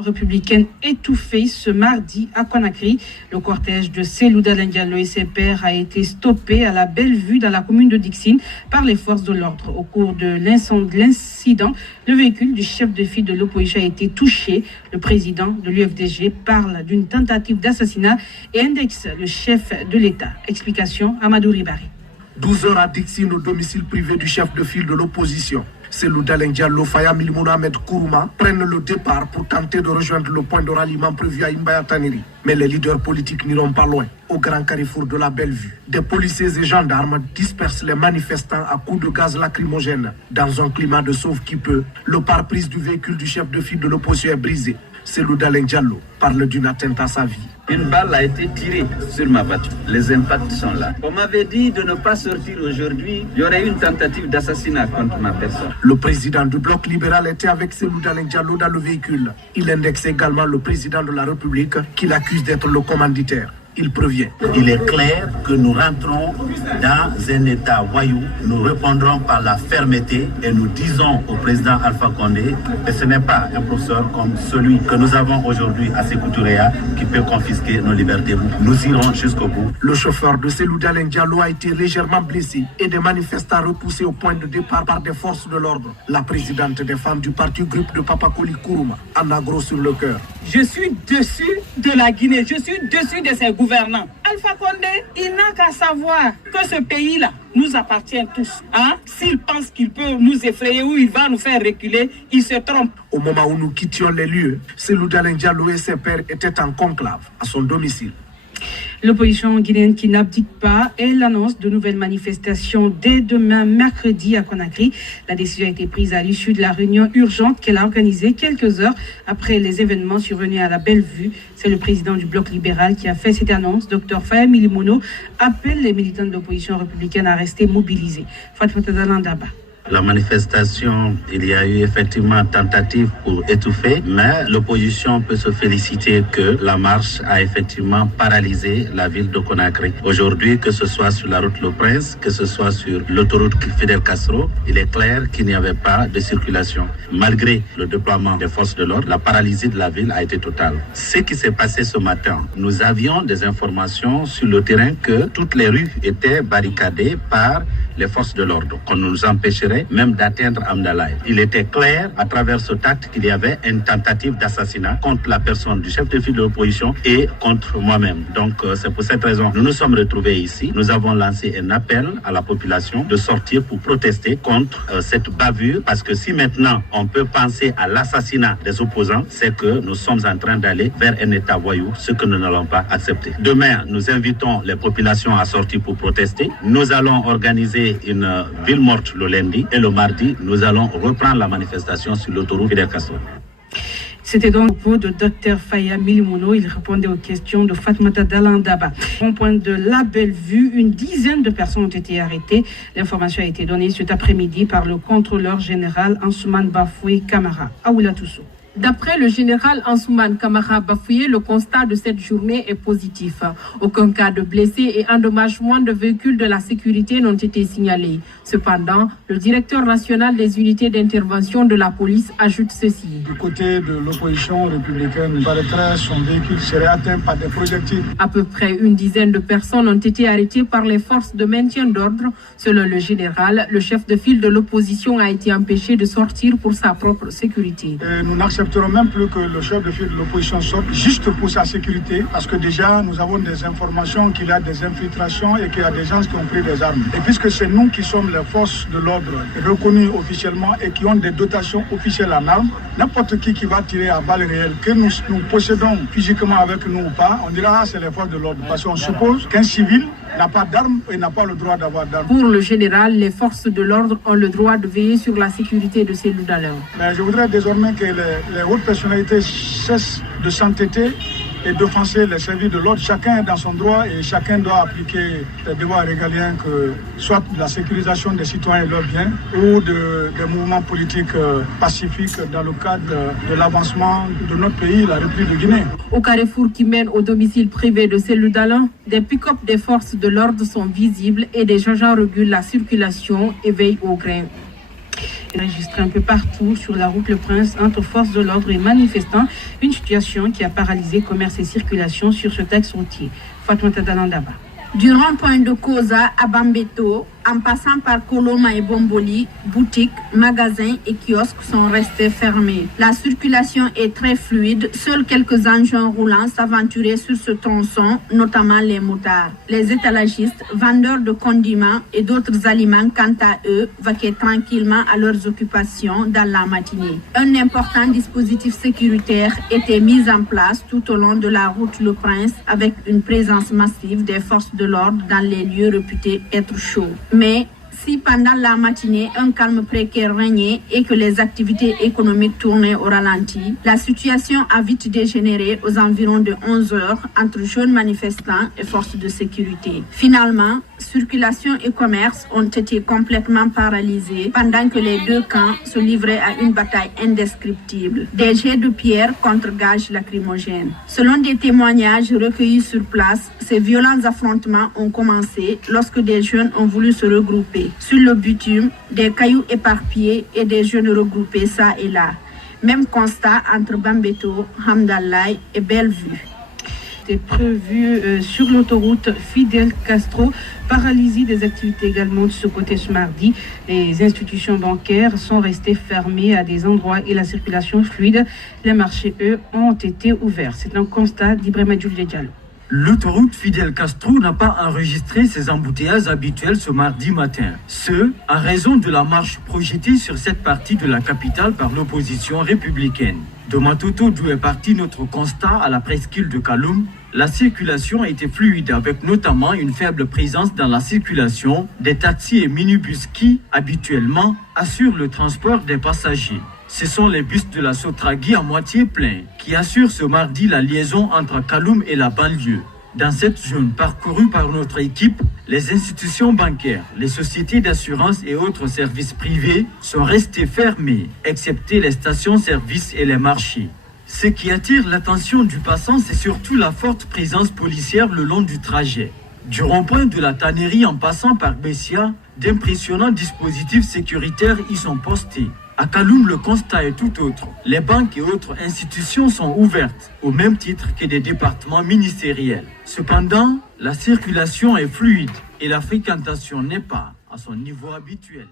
Républicaine étouffée ce mardi à Conakry. Le cortège de Cellou Dalein Diallo et ses pairs a été stoppé à la Belle-Vue dans la commune de Dixine par les forces de l'ordre. Au cours de l'incident, le véhicule du chef de file de l'opposition a été touché. Le président de l'UFDG parle d'une tentative d'assassinat et indexe le chef de l'État. Explication Amadou Ribari. 12 heures à Dixine, au domicile privé du chef de file de l'opposition. Cellou Dalein Diallo, Faya Milimouna Ahmed Kourouma prennent le départ pour tenter de rejoindre le point de ralliement prévu à Imbaya Taneri. Mais les leaders politiques n'iront pas loin. Au grand carrefour de la Belle-Vue, des policiers et gendarmes dispersent les manifestants à coups de gaz lacrymogène. Dans un climat de sauve-qui-peut, le pare-brise du véhicule du chef de file de l'opposition est brisé. Cellou Dalein Diallo parle d'une atteinte à sa vie. Une balle a été tirée sur ma voiture. Les impacts sont là. On m'avait dit de ne pas sortir aujourd'hui. Il y aurait eu une tentative d'assassinat contre ma personne. Le président du bloc libéral était avec Cellou Dalein Diallo dans le véhicule. Il indexe également le président de la République qu'il accuse d'être le commanditaire. Il prévient. Il est clair que nous rentrons dans un état voyou. Nous répondrons par la fermeté et nous disons au président Alpha Condé que ce n'est pas un professeur comme celui que nous avons aujourd'hui à Sékou Touréa qui peut confisquer nos libertés. Nous irons jusqu'au bout. Le chauffeur de Cellou Dalein Diallo a été légèrement blessé et des manifestants repoussés au point de départ par des forces de l'ordre. La présidente des femmes du parti groupe de Papakoli Kourouma en a gros sur le cœur. Je suis dessus de la Guinée, je suis dessus de ses gouvernants. Alpha Condé, il n'a qu'à savoir que ce pays-là nous appartient tous. S'il pense qu'il peut nous effrayer ou il va nous faire reculer, il se trompe. Au moment où nous quittions les lieux, Cellou Dalein Diallo et ses pairs étaient en conclave à son domicile. L'opposition guinéenne qui n'abdique pas, elle annonce de nouvelles manifestations dès demain mercredi à Conakry. La décision a été prise à l'issue de la réunion urgente qu'elle a organisée quelques heures après les événements survenus à la Belle-Vue. C'est le président du bloc libéral qui a fait cette annonce. Dr Faya Milimono appelle les militants de l'opposition républicaine à rester mobilisés. Fatmata Dalandaba. La manifestation, il y a eu effectivement tentative pour étouffer, mais l'opposition peut se féliciter que la marche a effectivement paralysé la ville de Conakry. Aujourd'hui, que ce soit sur la route Le Prince, que ce soit sur l'autoroute Fidel Castro, il est clair qu'il n'y avait pas de circulation. Malgré le déploiement des forces de l'ordre, la paralysie de la ville a été totale. Ce qui s'est passé ce matin, nous avions des informations sur le terrain que toutes les rues étaient barricadées par les forces de l'ordre, qu'on nous empêcherait même d'atteindre Amdalaï. Il était clair à travers ce acte qu'il y avait une tentative d'assassinat contre la personne du chef de file de l'opposition et contre moi-même. Donc c'est pour cette raison que nous nous sommes retrouvés ici. Nous avons lancé un appel à la population de sortir pour protester contre cette bavure, parce que si maintenant on peut penser à l'assassinat des opposants, c'est que nous sommes en train d'aller vers un état voyou, ce que nous n'allons pas accepter. Demain, nous invitons les populations à sortir pour protester. Nous allons organiser une ville morte le lundi et le mardi, nous allons reprendre la manifestation sur l'autoroute Fidel Castro. C'était donc le propos de Dr Faya Milimono. Il répondait aux questions de Fatmata Dalandaba. Au point de la Belle-Vue, une dizaine de personnes ont été arrêtées. L'information a été donnée cet après-midi par le contrôleur général Ansoumane Bafoué Camara. Aoula Toussou. D'après le général Ansoumane Camara Bafoué, le constat de cette journée est positif. Aucun cas de blessés et endommagement de véhicules de la sécurité n'ont été signalés. Cependant, le directeur national des unités d'intervention de la police ajoute ceci. Du côté de l'opposition républicaine, il paraîtrait son véhicule serait atteint par des projectiles. À peu près une dizaine de personnes ont été arrêtées par les forces de maintien d'ordre. Selon le général, le chef de file de l'opposition a été empêché de sortir pour sa propre sécurité. Nous n'accepterons même plus que le chef de file de l'opposition sorte juste pour sa sécurité, parce que déjà nous avons des informations qu'il y a des infiltrations et qu'il y a des gens qui ont pris des armes. Et puisque c'est nous qui sommes les forces de l'ordre reconnues officiellement et qui ont des dotations officielles en armes, n'importe qui va tirer à balles réelles, que nous possédons physiquement avec nous ou pas, on dira c'est les forces de l'ordre. Parce qu'on suppose qu'un civil n'a pas d'armes et n'a pas le droit d'avoir d'armes. Pour le général, les forces de l'ordre ont le droit de veiller sur la sécurité de Cellou Dalein. Mais je voudrais désormais que les hautes personnalités cessent de s'entêter et d'offenser les services de l'ordre. Chacun est dans son droit et chacun doit appliquer les devoirs régaliens, que soit de la sécurisation des citoyens et leurs biens ou des mouvements politiques pacifiques dans le cadre de l'avancement de notre pays, la République de Guinée. Au carrefour qui mène au domicile privé de Cellou Dalein, des pick-up des forces de l'ordre sont visibles et des agents régulent la circulation et veillent au grain. est enregistrée un peu partout sur la route Le Prince entre forces de l'ordre et manifestants, une situation qui a paralysé commerce et circulation sur ce axe routier. Fatoumata Dalandaba. Du rond-point de Koza à Bambeto, en passant par Koloma et Bomboli, boutiques, magasins et kiosques sont restés fermés. La circulation est très fluide. Seuls quelques engins roulants s'aventuraient sur ce tronçon, notamment les motards. Les étalagistes, vendeurs de condiments et d'autres aliments, quant à eux, vaquaient tranquillement à leurs occupations dans la matinée. Un important dispositif sécuritaire était mis en place tout au long de la route Le Prince avec une présence massive des forces de l'ordre dans les lieux réputés être chauds. Mais si pendant la matinée un calme précaire régnait et que les activités économiques tournaient au ralenti, la situation a vite dégénéré aux environs de 11 heures entre jeunes manifestants et forces de sécurité. Finalement, circulation et commerce ont été complètement paralysés pendant que les deux camps se livraient à une bataille indescriptible. Des jets de pierre contre gages lacrymogènes. Selon des témoignages recueillis sur place, ces violents affrontements ont commencé lorsque des jeunes ont voulu se regrouper. Sur le bitume, des cailloux éparpillés et des jeunes regroupés ça et là. Même constat entre Bambeto, Hamdallah et Bellevue. Prévu sur l'autoroute Fidel Castro. Paralysie des activités également de ce côté ce mardi. Les institutions bancaires sont restées fermées à des endroits et la circulation fluide. Les marchés, eux, ont été ouverts. C'est un constat d'Ibrahima Diallo. L'autoroute Fidel Castro n'a pas enregistré ses embouteillages habituels ce mardi matin. Ce, en raison de la marche projetée sur cette partie de la capitale par l'opposition républicaine. De Matoto, d'où est parti notre constat à la presqu'île de Kaloum, la circulation a été fluide avec notamment une faible présence dans la circulation des taxis et minibus qui, habituellement, assurent le transport des passagers. Ce sont les bus de la Sotragui à moitié pleins qui assurent ce mardi la liaison entre Kaloum et la banlieue. Dans cette zone parcourue par notre équipe, les institutions bancaires, les sociétés d'assurance et autres services privés sont restés fermés, excepté les stations-service et les marchés. Ce qui attire l'attention du passant, c'est surtout la forte présence policière le long du trajet. Du rond-point de la tannerie en passant par Bessia, d'impressionnants dispositifs sécuritaires y sont postés. À Kaloum, le constat est tout autre. Les banques et autres institutions sont ouvertes, au même titre que des départements ministériels. Cependant, la circulation est fluide et la fréquentation n'est pas à son niveau habituel.